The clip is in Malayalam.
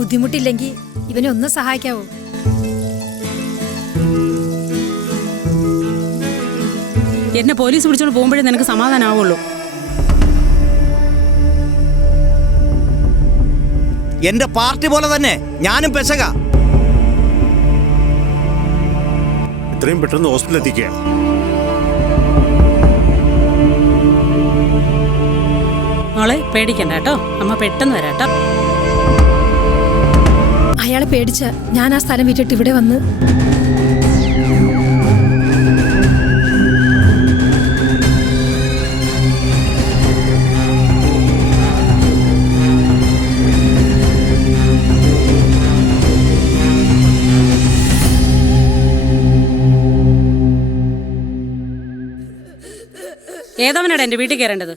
ബുദ്ധിമുട്ടില്ലെങ്കിൽ ഇവനെ ഒന്ന് സഹായിക്കാവോ? എന്നെ പോലീസ് പിടിച്ചോണ്ട് പോകുമ്പോഴേ നിനക്ക് സമാധാനാവുള്ളൂ. എന്റെ പാർട്ടി പോലെ തന്നെ ഞാനും പെശക. ഇത്രയും പെട്ടെന്ന് ഹോസ്പിറ്റലിൽ എത്തിക്കുക. മോളെ പേടിക്കണ്ട കേട്ടോ, അമ്മ പെട്ടെന്ന് വരാട്ടോ. അയാളെ പേടിച്ച ഞാൻ ആ സ്ഥലം വിട്ടിട്ട് ഇവിടെ വന്ന്. ഏതവനാണ് എന്റെ വീട്ടിൽ കയറേണ്ടത്?